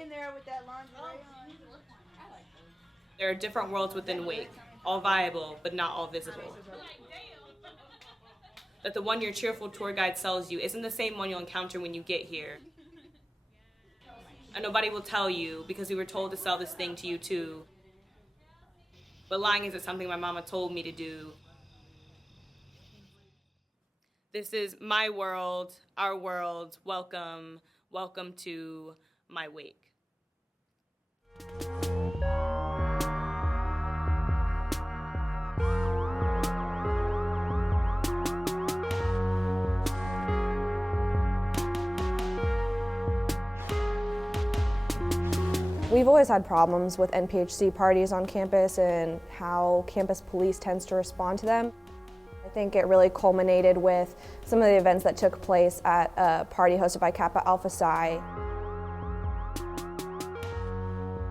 in there with that lingerie on. There are different worlds within Wake, all viable, but not all visible. That the one your cheerful tour guide sells you isn't the same one you'll encounter when you get here. And nobody will tell you because we were told to sell this thing to you too. But lying isn't something my mama told me to do. This is my world, our world. Welcome, welcome to my Wake. We've always had problems with NPHC parties on campus and how campus police tends to respond to them. I think it really culminated with some of the events that took place at a party hosted by Kappa Alpha Psi.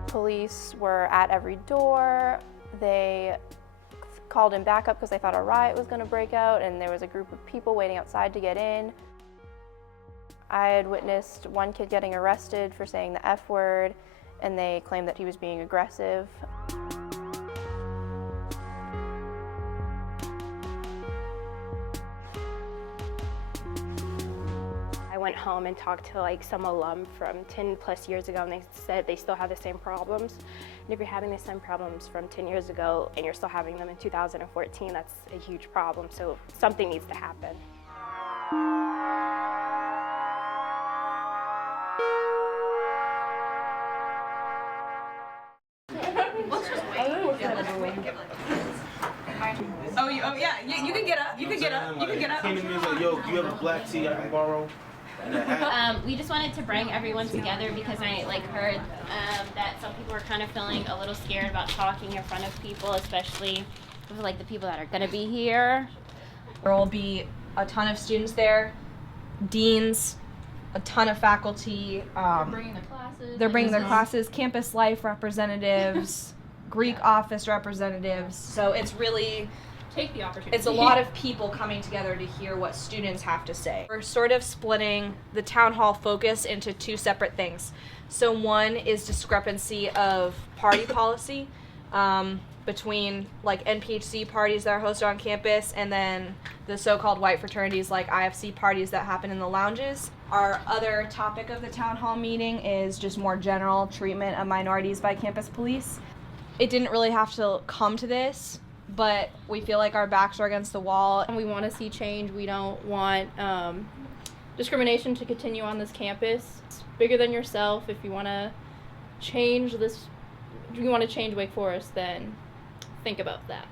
Police were at every door. They called in backup because they thought a riot was going to break out, and there was a group of people waiting outside to get in. I had witnessed one kid getting arrested for saying the F word, and they claimed that he was being aggressive. I went home and talked to some alum from 10 plus years ago, and they said they still have the same problems. And if you're having the same problems from 10 years ago and you're still having them in 2014, that's a huge problem. So something needs to happen. Oh yeah, you can get up. You can get up. You can get up. Came to me and was like, yo, do you have a black tee I can borrow? And a hat? We just wanted to bring everyone together because I heard that some people were kind of feeling a little scared about talking in front of people, especially with the people that are going to be here. There will be a ton of students there, deans, a ton of faculty. They're bringing their classes, campus life representatives, Greek office representatives. So it's really, Take the opportunity. it's a lot of people coming together to hear what students have to say. We're sort of splitting the town hall focus into two separate things. So one is discrepancy of party policy between NPHC parties that are hosted on campus and then the so-called white fraternities like IFC parties that happen in the lounges. Our other topic of the town hall meeting is just more general treatment of minorities by campus police. It didn't really have to come to this, but we feel like our backs are against the wall. And we want to see change. We don't want discrimination to continue on this campus. It's bigger than yourself. If you want to change this, if you want to change Wake Forest, then think about that.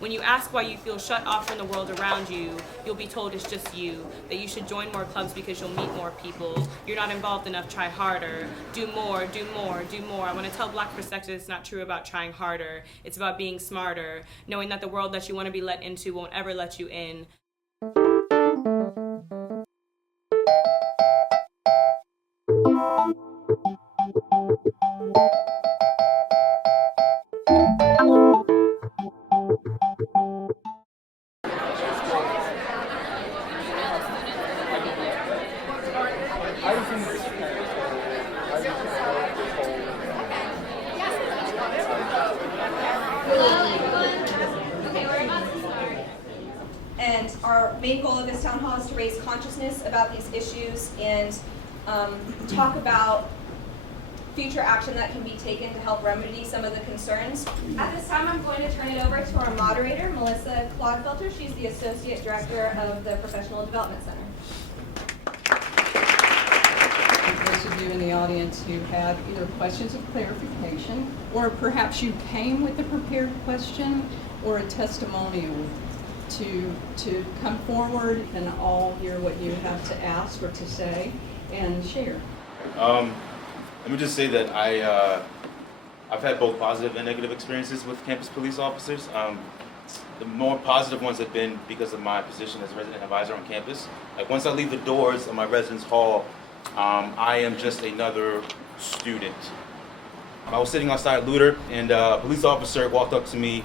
When you ask why you feel shut off from the world around you, you'll be told it's just you, that you should join more clubs because you'll meet more people. You're not involved enough, try harder. Do more, do more, do more. I want to tell Black perspectives it's not true about trying harder. It's about being smarter, knowing that the world that you want to be let into won't ever let you in. And our main goal of this town hall is to raise consciousness about these issues and talk about future action that can be taken to help remedy some of the concerns. At this time, I'm going to turn it over to our moderator, Melissa Clodfelter. She's the Associate Director of the Professional Development Center. Those of you in the audience who have either questions of clarification, or perhaps you came with a prepared question or a testimonial to come forward and all hear what you have to ask or to say and share. Let me just say that I've had both positive and negative experiences with campus police officers. The more positive ones have been because of my position as resident advisor on campus. Once I leave the doors of my residence hall, I am just another student. I was sitting outside Luther, and a police officer walked up to me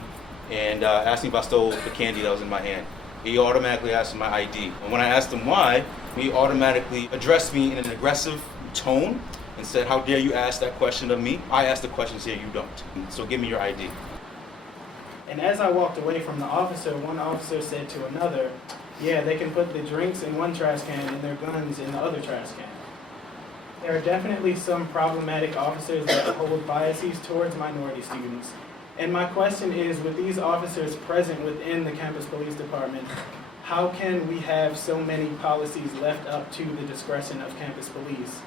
and asked me if I stole the candy that was in my hand. he automatically asked for my ID. And when I asked him why, he automatically addressed me in an aggressive tone and said, "How dare you ask that question of me? I ask the questions here, you don't. So give me your ID." And as I walked away from the officer, one officer said to another, "Yeah, they can put the drinks in one trash can and their guns in the other trash can." There are definitely some problematic officers that hold biases towards minority students. And my question is, with these officers present within the campus police department, how can we have so many policies left up to the discretion of campus police?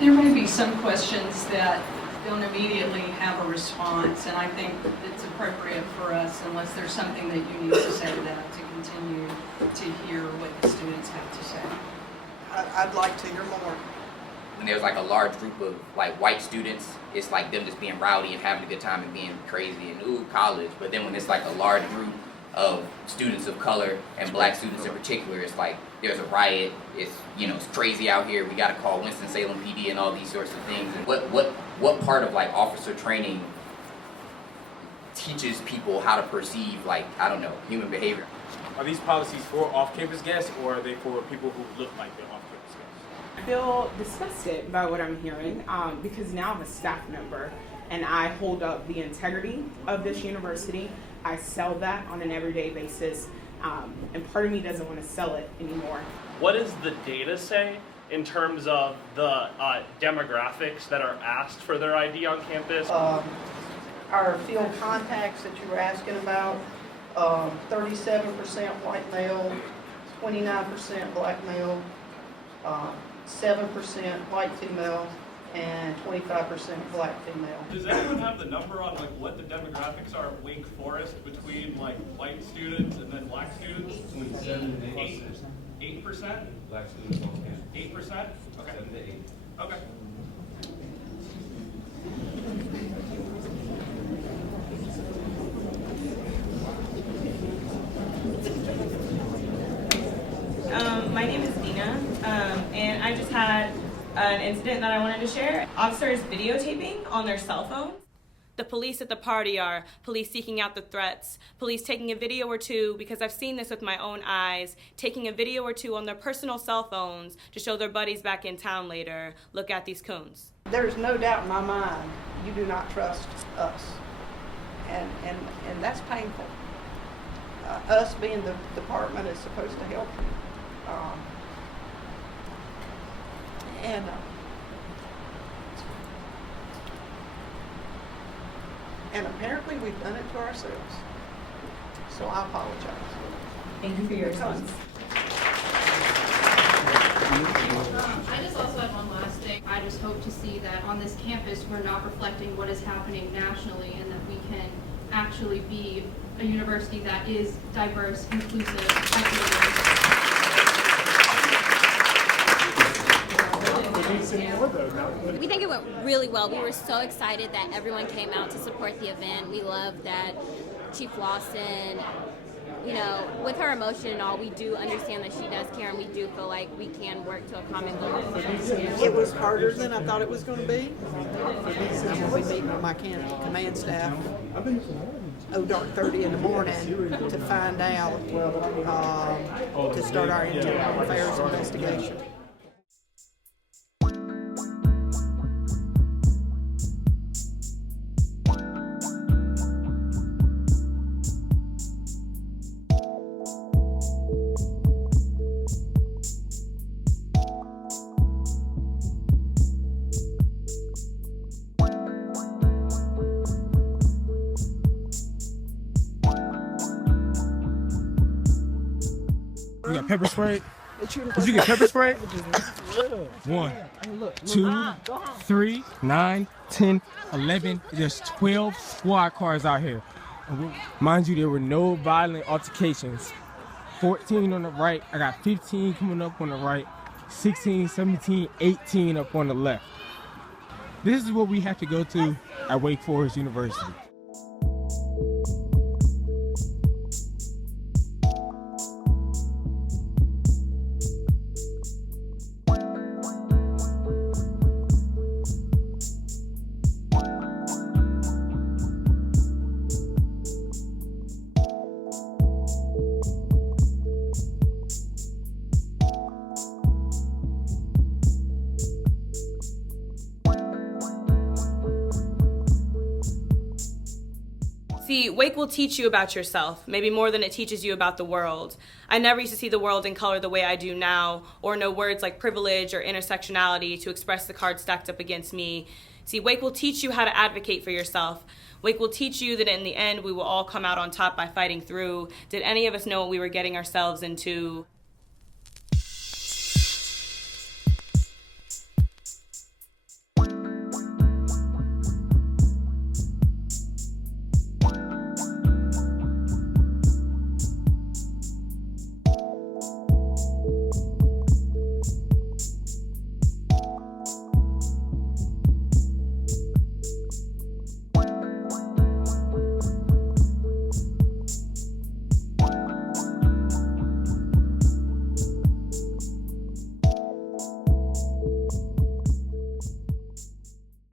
There may be some questions that don't immediately have a response, and I think it's appropriate for us, unless there's something that you need to say to that, to continue to hear what the students have to say. I'd like to hear more. When there's like a large group of like white students, it's like them just being rowdy and having a good time and being crazy and ooh, college. But then when it's like a large group of students of color and black students in particular, it's like there's a riot, it's, you know, it's crazy out here, we gotta call Winston-Salem PD and all these sorts of things. And what part of like officer training teaches people how to perceive, like, I don't know, human behavior? Are these policies for off-campus guests, or are they for people who look like they're off-campus guests? I feel disgusted by what I'm hearing because now I'm a staff member and I hold up the integrity of this university. I sell that on an everyday basis, and part of me doesn't want to sell it anymore. What does the data say in terms of the demographics that are asked for their ID on campus? Our field contacts that you were asking about, 37% white male, 29% black male, 7% white female, and 25% black female. Does anyone have the number on like what the demographics are at Wake Forest between like white students and then black students? Between 7 and 8%. 8%? Black students on campus. 8%? Okay. 7 to 8. Okay. My name is Dina, and I just had an incident that I wanted to share. Officers videotaping on their cell phones. The police at the party are police seeking out the threats, police taking a video or two, because I've seen this with my own eyes, taking a video or two on their personal cell phones to show their buddies back in town later, look at these coons. There's no doubt in my mind you do not trust us, and that's painful. Us being the department is supposed to help you. And apparently we've done it to ourselves. So I apologize. Thank you for your response. I just also had one last thing. I just hope to see that on this campus we're not reflecting what is happening nationally, and that we can actually be a university that is diverse, inclusive, equitable. We think it went really well. We were so excited that everyone came out to support the event. We love that Chief Lawson, you know, with her emotion and all, we do understand that she does care, and we do feel like we can work to a common goal. It was harder than I thought it was going to be. I'm going to be meeting with my command staff dark 30 in the morning to find out, to start our internal affairs investigation. You got pepper spray? Did you get pepper spray? 1, 2, 3, 9, 10, 11. There's 12 squad cars out here. Mind you, there were no violent altercations. 14 on the right. I got 15 coming up on the right. 16, 17, 18 up on the left. This is what we have to go to at Wake Forest University. See, Wake will teach you about yourself, maybe more than it teaches you about the world. I never used to see the world in color the way I do now, or know words like privilege or intersectionality to express the cards stacked up against me. See, Wake will teach you how to advocate for yourself. Wake will teach you that in the end, we will all come out on top by fighting through. Did any of us know what we were getting ourselves into?